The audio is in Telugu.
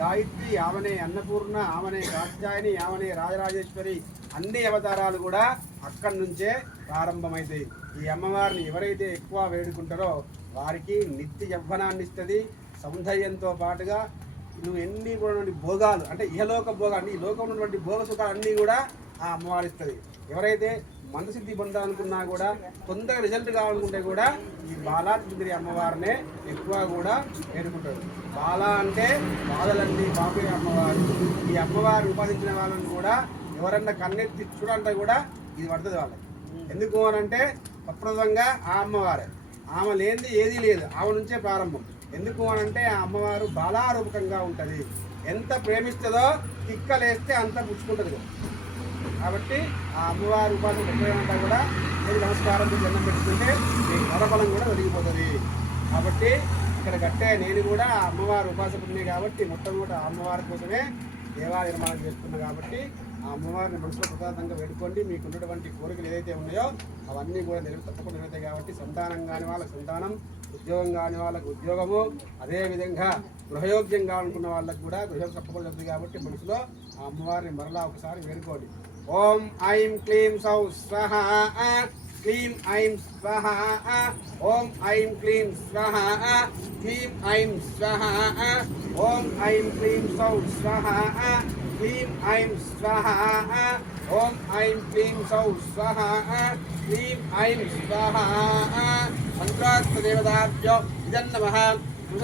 గాయత్రి, ఆమెనే అన్నపూర్ణ, ఆమెనే కాత్యాయని, ఆమెనే రాజరాజేశ్వరి, అన్ని అవతారాలు కూడా అక్కడి నుంచే ప్రారంభమవుతాయి. ఈ అమ్మవారిని ఎవరైతే ఎక్కువ వేడుకుంటారో వారికి నిత్య యవ్వనాన్ని ఇస్తుంది. సౌందర్యంతో పాటుగా నువ్వు ఎన్ని కూడా భోగాలు అంటే ఇహలోక భోగాలు, ఈ లోకంలో ఉన్నటువంటి భోగ సుఖాలు అన్నీ కూడా ఆ అమ్మవారి ఇస్తుంది. ఎవరైతే మనసిద్ధి పొందాలనుకున్నా కూడా, తొందరగా రిజల్ట్ కావాలనుకుంటే కూడా ఈ బాలాత్రి అమ్మవారినే ఎక్కువ కూడా వేడుకుంటారు. బాల అంటే బాధలన్నీ బాపే అమ్మవారు. ఈ అమ్మవారు ఉపాసించిన వాళ్ళని కూడా ఎవరన్నా కన్నెత్తి చూడంటే కూడా ఇది పడుతుంది వాళ్ళకి. ఎందుకు అనంటే ప్రప్రదంగా ఆ అమ్మవారే, ఆమె లేనిది ఏదీ లేదు, ఆమె నుంచే ప్రారంభం. ఎందుకు అనంటే ఆ అమ్మవారు బాలారూపకంగా ఉంటుంది. ఎంత ప్రేమిస్తుందో తిక్కలేస్తే అంత పుచ్చుకుంటుంది. కాబట్టి ఆ అమ్మవారి ఉపాసన ఎప్పుడైనా కూడా నేను నమస్కారం జన్మం పెట్టుకుంటే మీ వరబలం కూడా ఒరిగిపోతుంది. కాబట్టి ఇక్కడ కట్టే నేను కూడా ఆ అమ్మవారి ఉపాసకుడిని కాబట్టి మొట్టమొదటి ఆ అమ్మవారి కోసమే దేవాలయ నిర్మాణం చేస్తున్నా. కాబట్టి ఆ అమ్మవారిని మనసులో ప్రసాదంగా వేడుకోండి. మీకు ఉన్నటువంటి కోరికలు ఏదైతే ఉన్నాయో అవన్నీ కూడా తప్పకుండా జరుగుతాయి. కాబట్టి సంతానం కాని వాళ్ళకి సంతానం, ఉద్యోగం కాని వాళ్ళకు ఉద్యోగము, అదేవిధంగా గృహయోగ్యం కావాలనుకున్న వాళ్ళకి కూడా గృహయోగం తప్పకుండా జరుగుతుంది. కాబట్టి మనసులో ఆ అమ్మవారిని మరలా ఒకసారి వేడుకోండి. ఓం ఐం క్లీం సౌ స్వహ, క్లీం ఐం స్వహ, ఓం ఐం క్లీం స్వహ, క్లీం ఐం స్వహ, ఓం ఐం క్లీం సౌ స్వహ, క్లీం ఐం స్వహ, ఓం ఐం క్లీం సౌ స్వహ, క్లీం ఐం స్వహ. మంత్రాస్త్ర దేవతాభ్యో ఇదన్నమః.